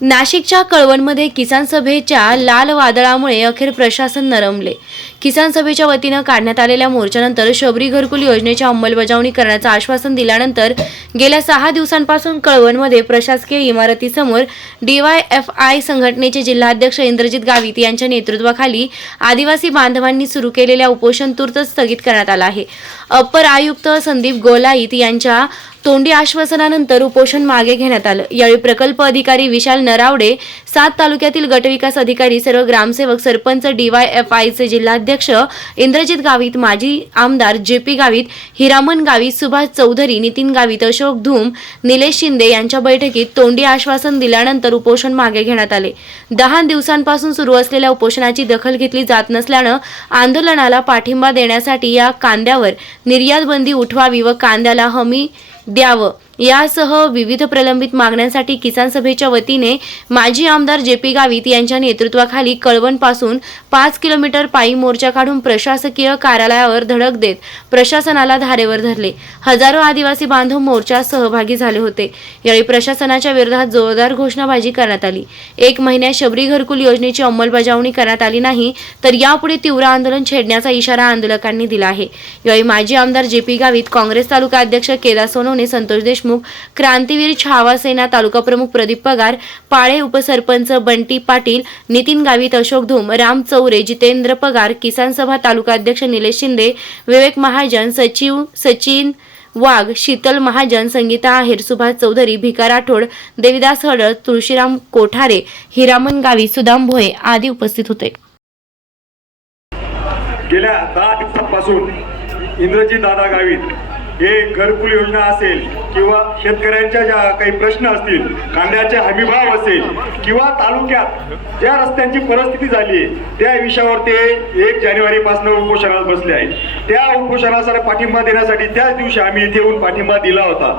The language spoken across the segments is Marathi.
नाशिकच्या कळवणमध्ये किसान सभेच्या लाल वादळामुळे अखेर प्रशासन नरमले. किसान सभेच्या वतीनं काढण्यात आलेल्या मोर्चानंतर शबरी घरकुल योजनेच्या अंमलबजावणी करण्याचं आश्वासन दिल्यानंतर गेल्या 6 दिवसांपासून कळवणमध्ये प्रशासकीय इमारतीसमोर DYFI संघटनेचे जिल्हाध्यक्ष इंद्रजित गावित यांच्या नेतृत्वाखाली आदिवासी बांधवांनी सुरू केलेल्या उपोषण तूर्त स्थगित करण्यात आलं आहे. अप्पर आयुक्त संदीप गोलाईत यांच्या तोंडी आश्वासनानंतर उपोषण मागे घेण्यात आलं. यावेळी प्रकल्प अधिकारी विशाल नरावडे, 7 तालुक्यातील गटविकास अधिकारी, सर्व ग्रामसेवक, सरपंच, DYFIचे जिल्हाध्यक्ष इंद्रजित गावित, माजी आमदार JP गावित, हिरामन गावित, सुभाष चौधरी, नितीन गावित, अशोक धूम, निलेश शिंदे यांच्या बैठकीत तोंडी आश्वासन दिल्यानंतर उपोषण मागे घेण्यात आले. 10 दिवसांपासून सुरू असलेल्या उपोषणाची दखल घेतली जात नसल्यानं आंदोलनाला पाठिंबा देण्यासाठी या कांद्यावर निर्यात बंदी उठवावी व कांद्याला हमी द्यावं यासह विविध प्रलंबित मागण्यांसाठी किसान सभेच्या वतीने माजी आमदार JP गावित यांच्या नेतृत्वाखाली कळवणपासून 5 किलोमीटर पायी मोर्चा काढून प्रशासकीय कार्यालयावर धडक देत प्रशासनाला धारेवर धरले. हजारो आदिवासी बांधव मोर्चात सहभागी झाले होते. यावेळी प्रशासनाच्या विरोधात जोरदार घोषणाबाजी करण्यात आली. 1 महिन्यात शबरी घरकुल योजनेची अंमलबजावणी करण्यात आली नाही तर यापुढे तीव्र आंदोलन छेडण्याचा इशारा आंदोलकांनी दिला आहे. यावेळी माजी आमदार JP गावित, काँग्रेस तालुका अध्यक्ष केदार सोनवणे, संतोष देशमुख, क्रांतीवीर छावा सेना तालुका प्रमुख प्रदीप पगार, पाळे उपसरपंच बंटी पाटील, नितीन गावित, अशोक धूम, राम चौरे, जितेंद्र पगार, किसान सभा तालुका अध्यक्ष निलेश शिंदे, विवेक महाजन, सचिव सचिन वाघ, शीतल महाजन, संगीता आहेर, सुभाष चौधरी, भिका राठोड, देविदास हडळ, तुळशीराम कोठारे, हिरामन गावित, सुदाम भोये आदी उपस्थित होते. गेल्या 10 दिवसांपासून इंद्रजित दादा गावित हे घरकुल योजना असेल किंवा शेतकऱ्यांच्या ज्या काही प्रश्न असतील, कांद्याचे हमीभाव असेल किंवा तालुक्यात ज्या रस्त्यांची परिस्थिती झाली आहे त्या विषयावर ते 1 जानेवारीपासून उपोषणात बसले आहेत. त्या उपोषणासाठी पाठिंबा देण्यासाठी त्याच दिवशी आम्ही इथे येऊन पाठिंबा दिला होता.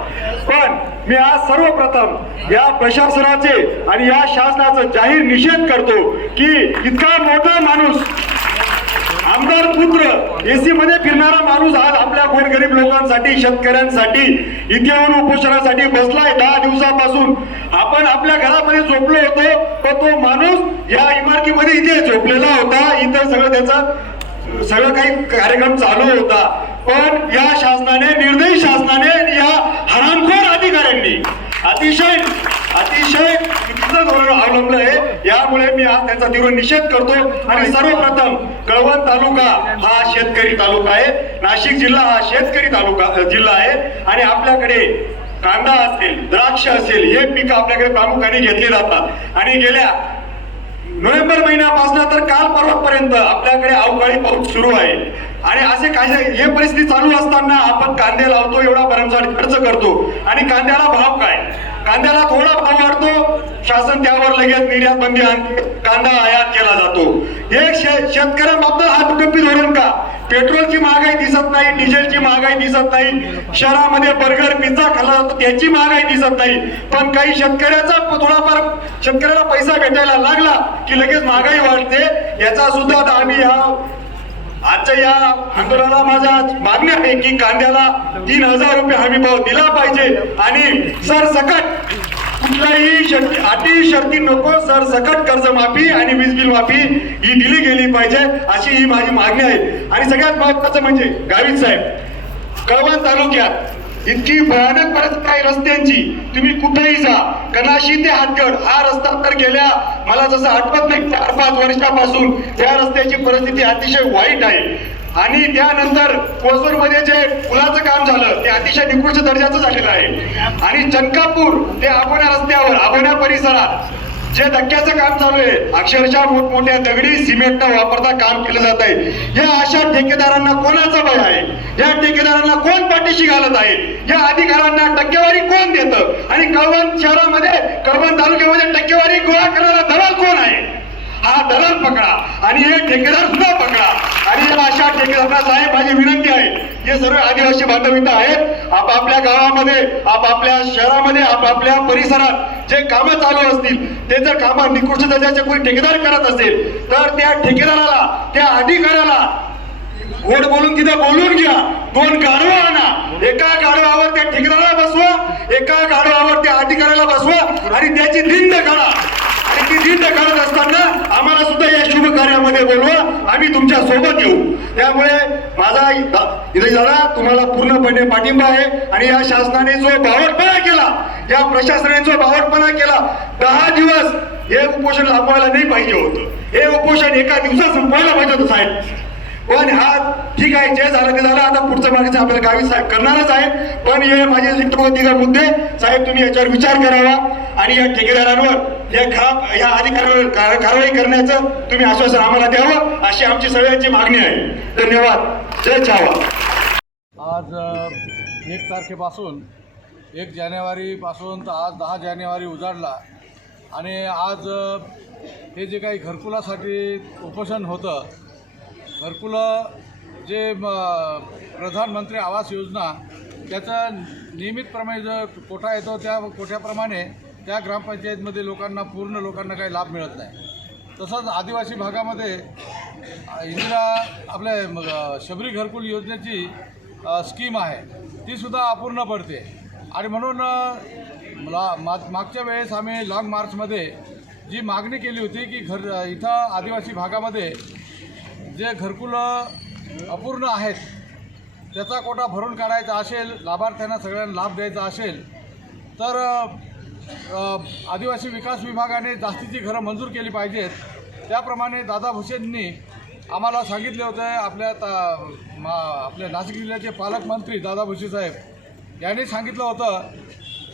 पण मी आज सर्वप्रथम या प्रशासनाचे आणि या शासनाचा जाहीर निषेध करतो की इतका मोठा माणूस, आमदार पुत्र, एसी मध्ये फिरणारा माणूस आज आपल्या गोरगरीब लोकांसाठी, शेतकऱ्यांसाठी इथे येऊन उपोषणासाठी बसलाय. 10 दिवसापासून आपण आपल्या घरामध्ये झोपलो होतो, पण तो माणूस या इमारतीमध्ये इथे झोपलेला होता. इथं सगळं काही कार्यक्रम चालू होता. पण या शासनाने, निर्दयी शासनाने, या हरामखोर अधिकाऱ्यांनी अतिशय चुकीचं धोरण अवलंबलं आहे. यामुळे मी आज त्याचा तीव्र निषेध करतो. आणि सर्वप्रथम कळवण तालुका हा शेतकरी तालुका आहे, नाशिक जिल्हा हा शेतकरी जिल्हा आहे आणि आपल्याकडे कांदा असेल, द्राक्ष असेल, हे पीक आपल्याकडे प्रामुख्याने घेतले जातात. आणि गेल्या नोव्हेंबर महिन्यापासून तर काल परवापर्यंत आपल्याकडे अवकाळी पाऊस सुरू आहे. आणि असे काय हे परिस्थिती चालू असताना आपण कांदे लावतो, एवढा भरमसाठ खर्च करतो आणि कांद्याला भाव काय? कांद्याला थोडा भाव वाढतो, शासन त्यावर लगेच निर्यात बंदी आणते, कांदा आयात केला जातो. हे शेतकऱ्यांबाबत हा दुटप्पी धोरण का? पेट्रोलची महागाई दिसत नाही, डिझेलची महागाई दिसत नाही, शहरामध्ये बर्गर, पिझ्झा खाल्ला जातो त्याची महागाई दिसत नाही. पण काही थोडाफार शेतकऱ्याला पैसा भेटायला लागला की लगेच महागाई वाढते. याचा सुद्धा आम्ही आजच्या या आंदोलनाला माझा मागणी आहे की कांद्याला 3000 रुपये हमी भाव दिला पाहिजे आणि सरसकट कुठल्याही अटी शर्ती नको, सरसकट कर्जमाफी आणि वीज बिल माफी ही दिली गेली पाहिजे, अशी ही माझी मागणी आहे. आणि सगळ्यात महत्त्वाचं म्हणजे गावित साहेब, कळवण तालुक्यात इतकी भयानक परिस्थिती आहे रस्त्यांची. तुम्ही कुठेही जा, कनाशी ते हातगड हा रस्ता तर गेल्या मला जसं आठवत नाही 4-5 वर्षापासून त्या रस्त्याची परिस्थिती अतिशय वाईट आहे. आणि त्यानंतर कोसरमध्ये जे पुलाचं काम झालं ते अतिशय निकृष्ट दर्जाचं झालेलं आहे. आणि चनकापूर ते आबोण्या रस्त्यावर, आबोण्या परिसरात जे धक्क्याचं काम चालू आहे, अक्षरशः मोठमोठ्या दगडी सिमेंट न वापरता काम केलं जात आहे. या अशा ठेकेदारांना कोणाचा भय आहे? या ठेकेदारांना कोण पाठीशी घालत आहे? या अधिकाऱ्यांना टक्केवारी कोण देतं? आणि कळवण शहरामध्ये, कळवण तालुक्यामध्ये टक्केवारी गोळा करणारा दलाल कोण आहे? हा दलाल पकडा आणि हे ठेकेदार सुद्धा पकडा. आणि अशा ठेकेदारांना साहेब माझी विनंती आहे, जे सर्व आदिवासी बांधव इथं आहेत, आपापल्या गावामध्ये, आपापल्या शहरामध्ये, आपापल्या परिसरात जे कामं चालू असतील ते जर कामं निकृष्ट दर्जाचे कोणी ठेकेदार करत असेल तर त्या ठेकेदाराला, त्या अधिकाऱ्याला गोड बोलून तिथं बोलून घ्या, 2 गाढवा आणा, एका गाढवावर त्या ठेकेदाराला बसवा, एका गाढवावर त्या अधिकाऱ्याला बसवा आणि त्याची धिंड काढा. आणि ती धिंड काढत असताना आम्हाला सुद्धा या शुभ कार्यामध्ये बोलवा, आम्ही तुमच्या सोबत येऊ. त्यामुळे माझा इथे दादा तुम्हाला पूर्णपणे पाठिंबा आहे. आणि या शासनाने जो बावटपणा केला, या प्रशासनाने जो बावटपणा केला, 10 दिवस हे उपोषण लांबवायला नाही पाहिजे होतं. हे उपोषण एका दिवसात संपवायला पाहिजे होतं साहेब. पण हा ठीक आहे, जे झालं ते झालं. आता पुढचं मागचं आपल्याला गावी साहेब करणारच आहे. पण हे माझे तिघा मुद्दे साहेब तुम्ही याच्यावर विचार करावा आणि या ठेकेदारांवर या अधिकाऱ्यांवर कारवाई करण्याचं तुम्ही आश्वासन आम्हाला द्यावं, अशी आमची सगळ्यांची मागणी आहे. धन्यवाद. जय छावा. आज 1 तारखेपासून 1 जानेवारीपासून तर आज 10 जानेवारी उजाडला. आणि आज हे जे काही घरकुलासाठी उपोषण होतं, घरकुलं जे प्रधानमंत्री आवास योजना त्याचा नियमितप्रमाणे जो कोटा येतो त्या कोट्याप्रमाणे त्या ग्रामपंचायतमध्ये पूर्ण लोकांना काही लाभ मिळत नाही. तसंच आदिवासी भागामध्ये इंदिरा आपल्या शबरी घरकुल योजनेची स्कीम आहे, तीसुद्धा अपूर्ण पडते. आणि म्हणून मागच्या वेळेस आम्ही लाँग मार्चमध्ये जी मागणी केली होती की इथं आदिवासी भागामध्ये जे घरकुलं अपूर्ण आहेत त्याचा कोटा भरून काढायचा असेल, लाभार्थ्यांना सगळ्यांना लाभ द्यायचा असेल तर आदिवासी विकास विभागाने जास्तीची घरं मंजूर केली पाहिजेत. त्याप्रमाणे दादा भुसेंनी आम्हाला सांगितले होते. आपल्या नाशिक जिल्ह्याचे पालकमंत्री दादा भुसे साहेब यांनी सांगितलं होतं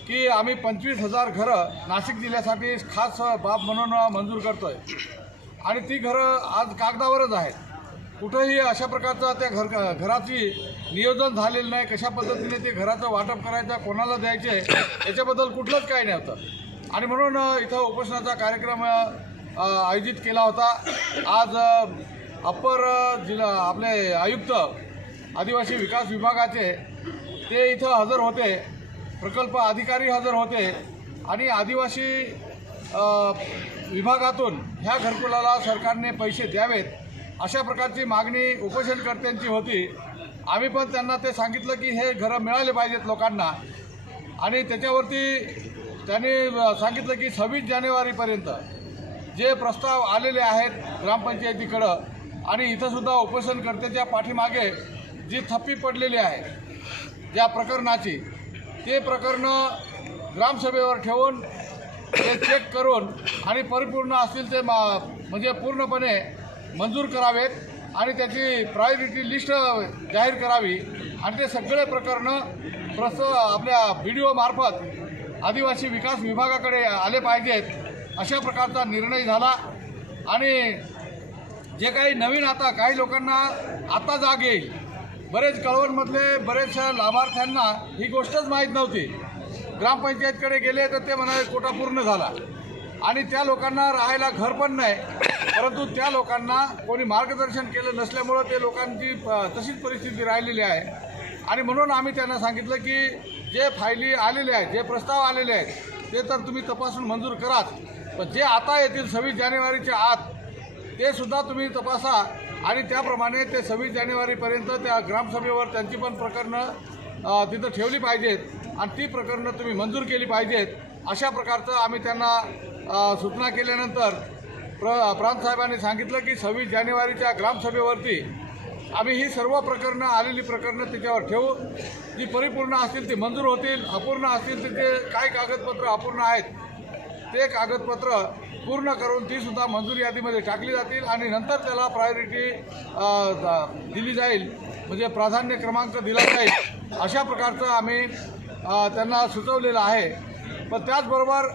की आम्ही 25,000 घरं नाशिक जिल्ह्यासाठी खास बाब म्हणून मंजूर करतो आहे. आणि ती घरं आज कागदावरच आहेत. कुठंही अशा प्रकारचं त्या घराची नियोजन झालेलं नाही. कशा पद्धतीने ते घराचं वाटप करायचं, कोणाला द्यायचे, याच्याबद्दल कुठलंच काही नव्हतं. आणि म्हणून इथं उपोषणाचा कार्यक्रम आयोजित केला होता. आज अप्पर आपले आयुक्त आदिवासी विकास विभागाचे ते इथं हजर होते, प्रकल्प अधिकारी हजर होते. आणि आदिवासी विभागातून ह्या घरकुलाला सरकारने पैसे द्यावेत अशा प्रकारची मागणी उपोषणकर्त्यांची होती. आम्ही पण त्यांना ते सांगितलं की हे घरं मिळाले पाहिजेत लोकांना. आणि त्याच्यावरती त्यांनी सांगितलं की 26 जानेवारीपर्यंत जे प्रस्ताव आलेले आहेत ग्रामपंचायतीकडं आणि इथंसुद्धा उपोषणकर्त्याच्या पाठीमागे जी थप्पी पडलेली आहे ज्या प्रकरणाची, ते प्रकरणं ग्रामसभेवर ठेवून ते चेक करून आणि परिपूर्ण असतील ते म्हणजे पूर्णपणे मंजूर करावेत आणि त्याची प्रायोरिटी लिस्ट जाहीर करावी. आणि ते सगळे प्रकरणं आपल्या BDO मार्फत आदिवासी विकास विभागाकडे आले पाहिजेत अशा प्रकारचा निर्णय झाला. आणि जे काही नवीन आता काही लोकांना आता जाग येईल, बरेच कळवणमधले बरेचशा लाभार्थ्यांना ही गोष्टच माहीत नव्हती. ग्रामपंचायतकडे गेले तर ते म्हणाले कोटा पूर्ण झाला आणि त्या लोकांना राहायला घर पण नाही. परंतु त्या लोकांना कोणी मार्गदर्शन केलं नसल्यामुळं ते लोकांची तशीच परिस्थिती राहिलेली आहे. आणि म्हणून आम्ही त्यांना सांगितलं की जे फायली आलेले आहेत, जे प्रस्ताव आलेले आहेत ते तर तुम्ही तपासून मंजूर कराच, पण जे आता येतील 26 जानेवारीच्या आत ते सुद्धा तुम्ही तपासा. आणि त्याप्रमाणे ते 26 जानेवारीपर्यंत त्या ग्रामसभेवर त्यांची पण प्रकरणं तिथं ठेवली पाहिजेत आणि ती प्रकरणं तुम्ही मंजूर केली पाहिजेत. अशा प्रकारचं आम्ही त्यांना सूचना केल्यानंतर प्रांतसाहेबांनी सांगितलं की 26 जानेवारीच्या ग्रामसभेवरती आम्ही ही सर्व प्रकरणं आलेली प्रकरणं त्याच्यावर ठेवू. जी परिपूर्ण असतील ती मंजूर होतील, अपूर्ण असतील तर ते काय कागदपत्र अपूर्ण आहेत ते कागदपत्र पूर्ण करून तीसुद्धा मंजूर यादीमध्ये टाकली जातील आणि नंतर त्याला प्रायोरिटी दिली जाईल, म्हणजे प्राधान्य क्रमांक दिला जाईल. अशा प्रकारचं आम्ही त्यांना सुचवलेलं आहे. पण त्याचबरोबर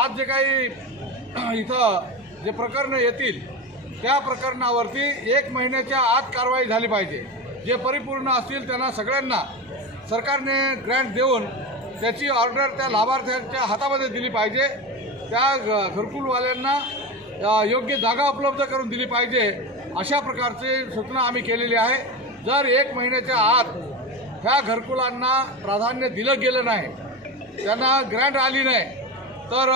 आज जे काही इथं जे प्रकरणं येतील त्या प्रकरणावरती 1 महिन्याच्या आत कारवाई झाली पाहिजे. जे परिपूर्ण असतील त्यांना सगळ्यांना सरकारने ग्रँट देऊन त्याची ऑर्डर त्या लाभार्थ्यांच्या हातामध्ये दिली पाहिजे. त्या घरकुलवाल्यांना योग्य जागा उपलब्ध करून दिली पाहिजे. अशा प्रकारची सूचना आम्ही केलेली आहे. जर 1 महिन्याच्या आत ह्या घरकुलांना प्राधान्य दिलं गेलं नाही, त्यांना ग्रँट आली नाही, तर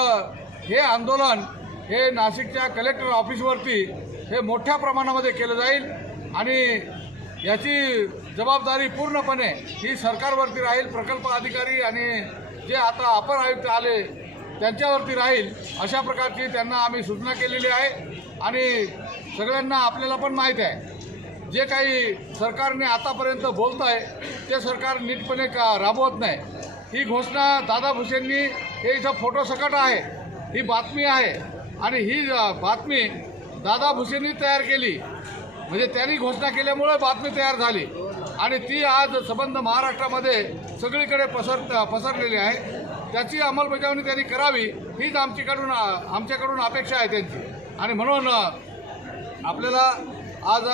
हे आंदोलन हे नाशिकच्या कलेक्टर ऑफिसवरती हे मोठ्या प्रमाणामध्ये केलं जाईल. आणि याची जबाबदारी पूर्णपणे ही सरकारवरती राहील. प्रकल्प अधिकारी आणि जे आता अपर आयुक्त आले त्यांच्यावरती राहील. अशा प्रकारची त्यांना आम्ही सूचना केलेली आहे. आणि सगळ्यांना आपल्याला पण माहीत आहे जे काही सरकारने आतापर्यंत बोलत आहे ते सरकार नीटपणे राबवत नाही. ही घोषणा दादा भुसेंनी, हे इथं फोटो सकट आहे, ही बातमी आहे आणि ही बातमी दादा भुसेंनी तयार केली. म्हणजे त्यांनी घोषणा केल्यामुळे बातमी तयार झाली आणि ती आज संबंध महाराष्ट्रामध्ये सगळीकडे पसरलेली आहे. त्याची अंमलबजावणी त्यांनी करावी हीच आमच्याकडून अपेक्षा आहे त्यांची. आणि म्हणून आपल्याला आज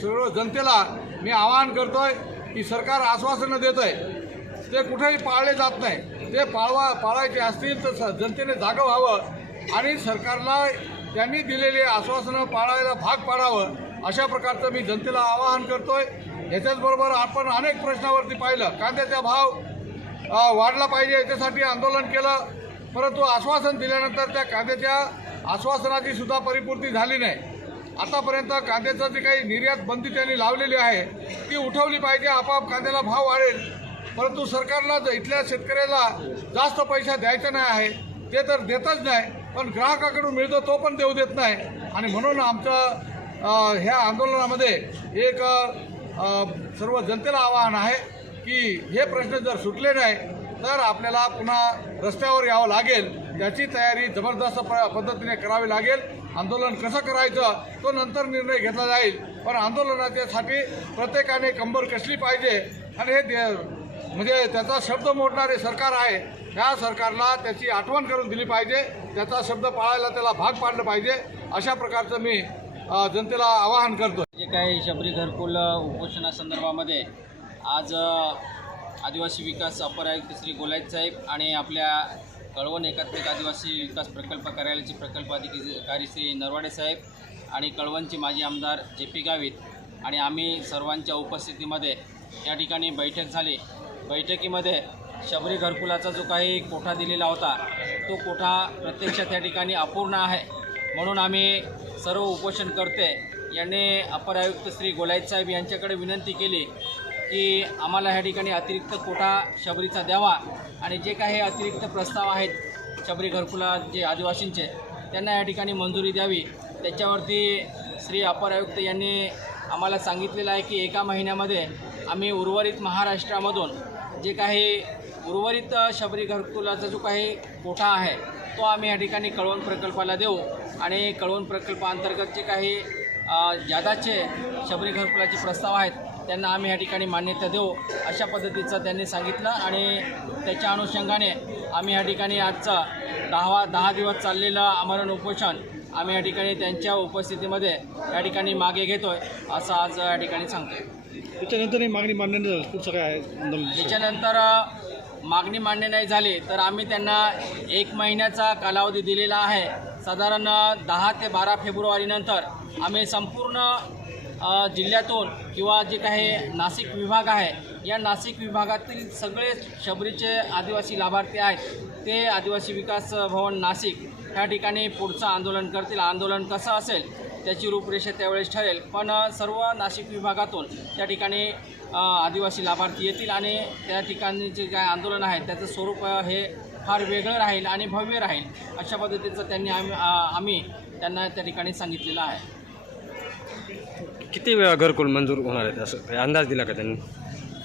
सर्व जनतेला मी आवाहन करतोय की सरकार आश्वासनं देत आहे ते कुठेही पाळले जात नाही. ते पाळायचे असतील तर जनतेने जागं व्हावं आणि सरकारला त्यांनी दिलेली आश्वासनं पाळायला भाग पाडावं, अशा प्रकारचं मी जनतेला आवाहन करतोय. याच्याचबरोबर आपण अनेक प्रश्नावरती पाहिलं. कांद्याचा भाव वाढला पाहिजे याच्यासाठी आंदोलन केलं, परंतु आश्वासन दिल्यानंतर त्या कांद्याच्या आश्वासनाची सुद्धा परिपूर्ती झाली नाही. आतापर्यंत कांद्याचं जे काही निर्यात बंदी त्यांनी लावलेली आहे ती उठवली पाहिजे. आपोआप कांद्याला भाव वाढेल. परंतु सरकारला इथल्या शेतकऱ्याला जास्त पैसा द्यायचा नाही आहे, ते तर देतच नाही, पण ग्राहकाकडून मिळतो तो पण देऊ देत नाही. आणि म्हणून आमचं ह्या आंदोलनामध्ये एक सर्व जनतेला आवाहन आहे की हे प्रश्न जर सुटले नाही तर आपल्याला पुन्हा रस्त्यावर यावं लागेल. त्याची तयारी जबरदस्त पद्धतीने करावी लागेल. आंदोलन कसं करायचं तो नंतर निर्णय घेतला जाईल, पण आंदोलनाच्यासाठी प्रत्येकाने कंबर कसली पाहिजे. आणि हे म्हणजे त्याचा शब्द मोडणारे सरकार आहे, त्या सरकारला त्याची आठवण करून दिली पाहिजे. त्याचा शब्द पाळायला त्याला भाग पाडलं पाहिजे. अशा प्रकारचं मी जनतेला आवाहन करतो. जे काही शबरी घरकुल उपोषणासंदर्भामध्ये आज आदिवासी विकास अपर आयुक्त श्री गोलाईत साहेब आणि आपल्या कळवण एकात्मिक आदिवासी विकास प्रकल्प कार्यालयाचे प्रकल्प अधिकारी श्री नरवाडे साहेब आणि कळवणचे माजी आमदार JP गावित आणि आम्ही सर्वांच्या उपस्थितीमध्ये या ठिकाणी बैठक झाली. बैठकीमध्ये शबरी घरकुलाचा जो काही कोठा दिलेला होता तो कोठा प्रत्यक्षात त्या ठिकाणी अपूर्ण आहे. म्हणून आम्ही सर्व उपोषणकर्ते यांनी अपर आयुक्त श्री गोलाईत साहेब यांच्याकडे विनंती केली की आम्हाला ह्या ठिकाणी अतिरिक्त कोठा शबरीचा द्यावा आणि जे काही अतिरिक्त प्रस्ताव आहेत शबरी घरकुला जे आदिवासींचे त्यांना या ठिकाणी मंजुरी द्यावी. त्याच्यावरती श्री अपर आयुक्त यांनी आम्हाला सांगितलेलं आहे की एका महिन्यामध्ये आम्ही उर्वरित महाराष्ट्रामधून जे काही उर्वरित शबरी घरकुलाचा जो काही कोठा आहे तो आम्ही या ठिकाणी कळवण प्रकल्पाला देऊ आणि कळवण प्रकल्पाअंतर्गत जे काही जादाचे शबरी घरकुलाचे प्रस्ताव आहेत त्यांना आम्ही या ठिकाणी मान्यता देऊ, अशा पद्धतीचं त्यांनी सांगितलं. आणि त्याच्या अनुषंगाने आम्ही या ठिकाणी आजचं 10 दिवस चाललेलं आमरण उपोषण आम्ही या ठिकाणी त्यांच्या उपस्थितीमध्ये या ठिकाणी मागे घेतोय असं आज या ठिकाणी सांगतो. त्याच्यानंतर मागणी मान्य नाही झाली पुढचं काय आहे? त्याच्यानंतर मागणी मान्य नाही झाली तर आम्ही त्यांना 1 महिन्याचा कालावधी दिलेला आहे. साधारण 10 ते 12 फेब्रुवारीनंतर आम्ही संपूर्ण जिल्ह्यातून किंवा जे काही नाशिक विभाग आहे या नाशिक विभागातील सगळे शबरीचे आदिवासी लाभार्थी आहेत ते आदिवासी विकास भवन नाशिक ह्या ठिकाणी पुढचं आंदोलन करतील. आंदोलन कसं असेल त्याची रूपरेषा त्यावेळेस ठरेल, पण सर्व नाशिक विभागातून त्या ठिकाणी आदिवासी लाभार्थी येतील आणि त्या ठिकाणी जे काय आंदोलन आहे त्याचं स्वरूप हे फार वेगळं राहील आणि भव्य राहील, अशा पद्धतीचं त्यांनी आम्ही त्यांना त्या ठिकाणी सांगितलेलं आहे. किती वेळा घरकुल मंजूर होणार आहेत असं काही अंदाज दिला का त्यांनी?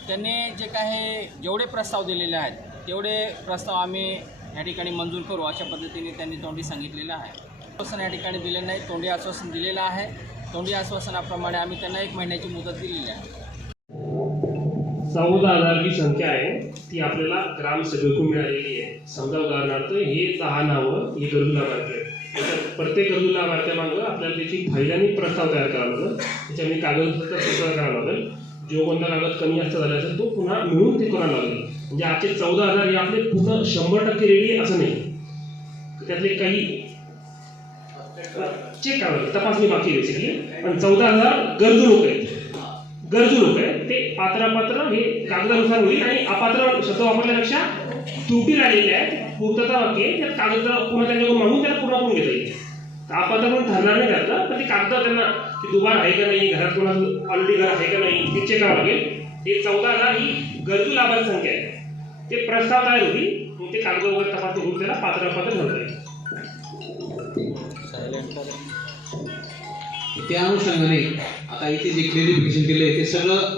त्यांनी जे काही जेवढे प्रस्ताव दिलेले आहेत तेवढे प्रस्ताव आम्ही या ठिकाणी मंजूर करू अशा पद्धतीने त्यांनी तोंडी सांगितलेलं आहे. आश्वासन या ठिकाणी दिले नाही, तोंडी आश्वासन दिलेलं आहे. तोंडी आश्वासनाप्रमाणे आम्ही त्यांना 1 महिन्याची मुदत दिलेली आहे. 14,000 जी संख्या आहे ती आपल्याला ग्रामसभेतून मिळालेली आहे. समजा उदाहरणार्थ हे 10 नावं ही गरजू लाभार्थी आहेत. प्रत्येक गरजू लाभार्थ्यामागं आपल्याला त्याची फायद्याने प्रस्ताव तयार करावा लागेल, त्याच्यामध्ये कागदपत्र तयार करावं लागेल. जो कोणता कागद कमी जास्त झाला असेल तो पुन्हा मिळून ते करावं लागेल. म्हणजे आजचे 14,000 हे आपले पूर्ण 100% रेडी असं नाही, त्यातले काही चेक करावं तपासणी बाकी बेसिकली. पण 14,000 गरजू लोक आहेत. ते पात्र हे कागदानुसार होईल आणि अपात्र शब्द वापरल्यापेक्षा त्रुटी राहिलेल्या आहेत, पूर्तता बाकी आहे, त्यात कागद पुन्हा त्यांच्याकडून मागून त्याला पूर्ण करून घेता येईल. अपात्र पण ठरणार नाही त्यातलं, पण ते कागद त्यांना की दुबार आहे का नाही, घरात कोणाचं ऑलरेडी घर आहे का नाही हे चेक करावं लागेल. हे 14,000 ही गरजू लाभार्थी संख्या आहे. ते प्रस्ताव तयार होती, मग ते कागद वगैरे तपासणी करून त्याला पात्र ठरवता येईल. त्या अनुषंगाने आता इथे जे क्लेरिफिकेशन दिले ते सगळं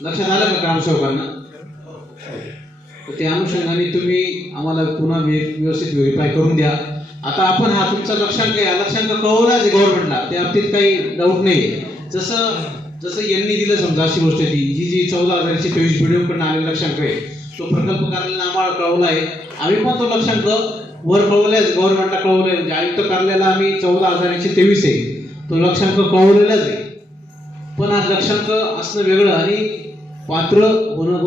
लक्षात आलं का ग्रामसेवकांना? तर त्या अनुषंगाने तुम्ही आम्हाला पुन्हा व्यवस्थित व्हेरीफाय करून द्या. आता आपण हा तुमचा लक्षांक आहे, लक्षांक कळवलाच आहे गव्हर्नमेंटला, त्या बाबतीत काही डाऊट नाही. जसं यांनी दिलं समजा अशी गोष्ट ती जी 14,023 व्हिडिओकडनं आलेला लक्षांक आहे तो प्रकल्प कार्यालयानं आम्हाला कळवला आहे. आम्ही पण तो लक्षांक वर कळवलाय, गव्हर्नमेंटला कळवलाय. म्हणजे आयुक्त कार्यालयाला आम्ही 14,123 आहे तो लक्षांक कळवलेलाच आहे. पण आज लक्षांक असणं वेगळं आणि पात्र होणं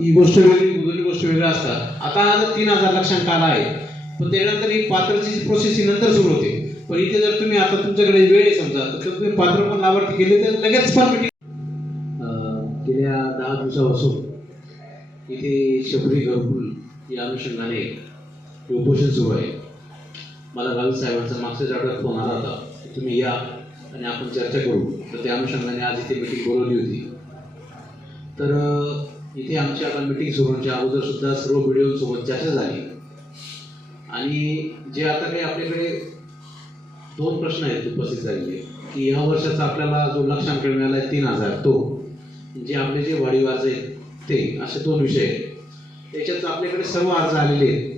ही गोष्ट वेगळी, दोन्ही गोष्ट वेगळ्या असतात. आता आज 3,000 लक्षांक आला आहे, पण त्यानंतर ही पात्रची प्रोसेस ही नंतर सुरू होते. पण इथे जर तुम्ही आता तुमच्याकडे वेळ आहे समजा तर तुम्ही पात्र पण लाभार्थी केले तर लगेच पण मीटिंग गेल्या 10 दिवसापासून इथे शबरी घरकुल या अनुषंगाने उपोषण सुरू आहे. मला गावित साहेबांचा मागच्याच आठवड्यात फोन आला होता की तुम्ही या आणि आपण चर्चा करू. तर त्या अनुषंगाने आज इथे मीटिंग बोलवली होती. तर इथे आमची आता मीटिंग सुरू होण्याच्या अगोदर सुद्धा सर्व व्हिडिओसोबत चर्चा झाली आणि जे आता काही आपल्याकडे 2 प्रश्न आहेत उपस्थित झालेले की ह्या वर्षाचा आपल्याला जो लक्षांक मिळाला आहे 3,000 तो जे आपले जे वाढीव अर्ज आहेत ते असे 2 विषय आहेत. त्याच्यात आपल्याकडे सर्व अर्ज आलेले आहेत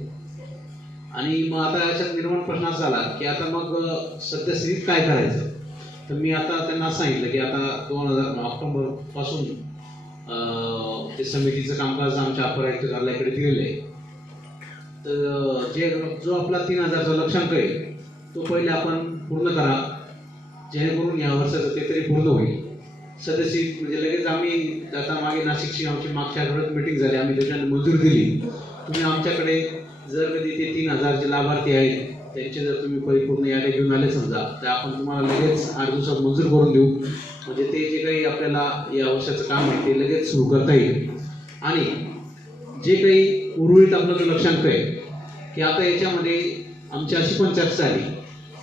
आणि मग आता याच्यात निर्माण प्रश्न असा झाला की आता मग सद्यस्थितीत काय करायचं. तर मी आता त्यांना सांगितलं की आता 2000 ऑक्टोबर पासून ते समितीचं कामकाज आमच्या अपर आयुक्त कार्यालयाकडे दिलेलं आहे. तर जो आपला 3,000चा लक्षांक आहे तो पहिले आपण पूर्ण करा जेणेकरून या वर्षाचं ते तरी पूर्ण होईल. सदस्य म्हणजे लगेच आम्ही आता मागे नाशिकची आमची मागच्या आठवड्यात मीटिंग झाली, आम्ही त्याच्याने मंजूर दिली. तुम्ही आमच्याकडे जर कधी ते 3,000 जे लाभार्थी आहेत त्यांचे जर तुम्ही परिपूर्ण याद्या घेऊन आले समजा तर आपण तुम्हाला लगेच 8 दिवसात मंजूर करून देऊ. म्हणजे ते जे काही आपल्याला या वर्षाचं काम आहे ते लगेच सुरू करता येईल. आणि जे काही उर्वरित आपलं जो लक्षांक आहे की आता याच्यामध्ये आमची अशी पण चर्चा झाली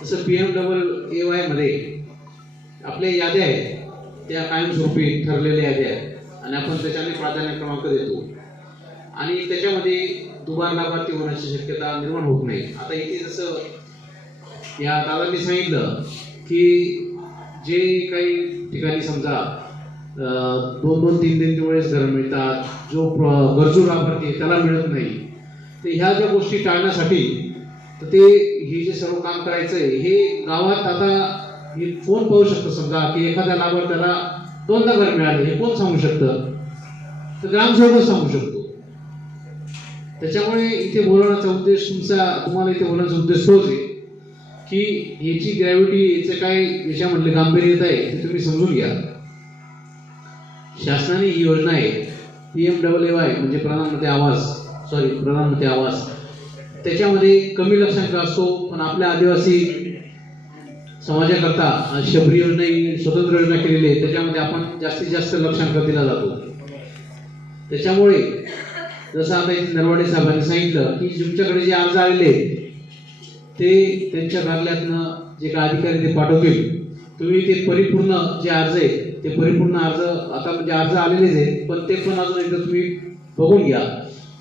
जसं PMAY मध्ये आपल्या याद्या आहेत त्या कायमस्वरूपी ठरलेल्या याद्या आहेत आणि आपण त्याच्याने प्राधान्य क्रमांक देतो आणि त्याच्यामध्ये दुबार लाभार्थी होण्याची शक्यता निर्माण होत नाही. आता इथे जसं या दादांनी सांगितलं की जे काही ठिकाणी समजा 2-3 वेळेस घरं मिळतात, जो गरजू लाभार्थी आहे त्याला मिळत नाही, तर ह्या ज्या गोष्टी टाळण्यासाठी तर ते हे जे सर्व काम करायचं आहे हे गावात आता हे कोण पाहू शकतं समजा की एखाद्या लाभार्थ्याला 2दा घर मिळालं हे कोण सांगू शकतं? तर ग्रामसेवकच सांगू शकतो. त्याच्यामुळे इथे बोलवण्याचा उद्देश तुम्हाला इथे बोलण्याचा उद्देश तोच आहे की याची ग्रॅव्हिटी याचं काय याच्यामधले गांभीर्यता आहे ते तुम्ही समजून घ्या. शासनाने ही योजना आहे PMAY म्हणजे प्रधानमंत्री आवास त्याच्यामध्ये कमी लक्षांक असतो पण आपल्या आदिवासी समाजाकरता शबरी योजना ही स्वतंत्र योजना केलेली आहे त्याच्यामध्ये आपण जास्तीत जास्त लक्षांक दिला जातो. त्याच्यामुळे जसं आता इथे नरवाडे साहेबांनी सांगितलं की तुमच्याकडे जे अर्ज आलेले ते त्यांच्या कार्यालयातनं जे काय अधिकारी ते पाठवतील तुम्ही ते परिपूर्ण जे अर्ज आहे ते परिपूर्ण अर्ज आता म्हणजे अर्ज आलेलेच आहे पण ते पण अजून एकदा तुम्ही बघून घ्या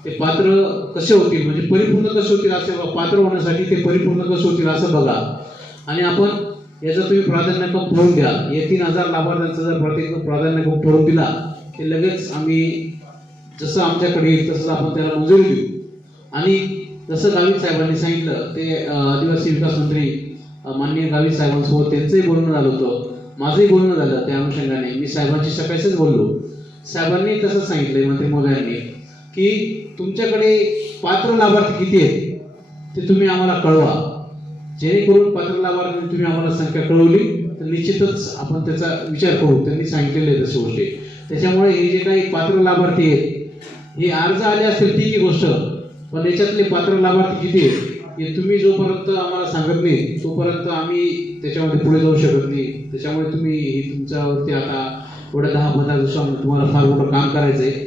ते पात्र कसे होतील म्हणजे परिपूर्ण कसे होतील असे पात्र होण्यासाठी ते परिपूर्ण कसे होतील असं बघा आणि आपण याचा तुम्ही प्राधान्यक्रम ठरवून द्या. हे 3,000 लाभार्थ्यांचा जर प्रत्येक प्राधान्यक्रम ठरवून दिला ते लगेच आम्ही जसं आमच्याकडे येईल तसंच आपण त्याला मंजुरी देऊ. आणि जसं गावित साहेबांनी सांगितलं ते आदिवासी विकास मंत्री माननीय गावित साहेबांसोबत त्यांचंही बोलणं झालं होतं, माझंही बोलणं झालं. त्या अनुषंगाने मी साहेबांशी सकाळीच बोललो. साहेबांनी तसं सांगितलंय मंत्री महोदयांनी की तुमच्याकडे पात्र लाभार्थी किती आहेत ते तुम्ही आम्हाला कळवा. जेणेकरून पात्र लाभार्थी तुम्ही आम्हाला संख्या कळवली तर निश्चितच आपण त्याचा विचार करू. त्यांनी सांगितलेले आहे तशा गोष्टी. त्याच्यामुळे हे जे काही पात्र लाभार्थी आहेत हे अर्ज आले असतील ठीक आहे गोष्ट पण याच्यातले पात्र लाभार्थी किती आहेत हे तुम्ही जोपर्यंत आम्हाला सांगत नाही तोपर्यंत आम्ही त्याच्यामध्ये पुढे जाऊ शकत नाही. त्याच्यामुळे तुम्ही तुमच्यावरती आता एवढ्या 10-15 दिवसामध्ये तुम्हाला फार मोठं काम करायचं आहे.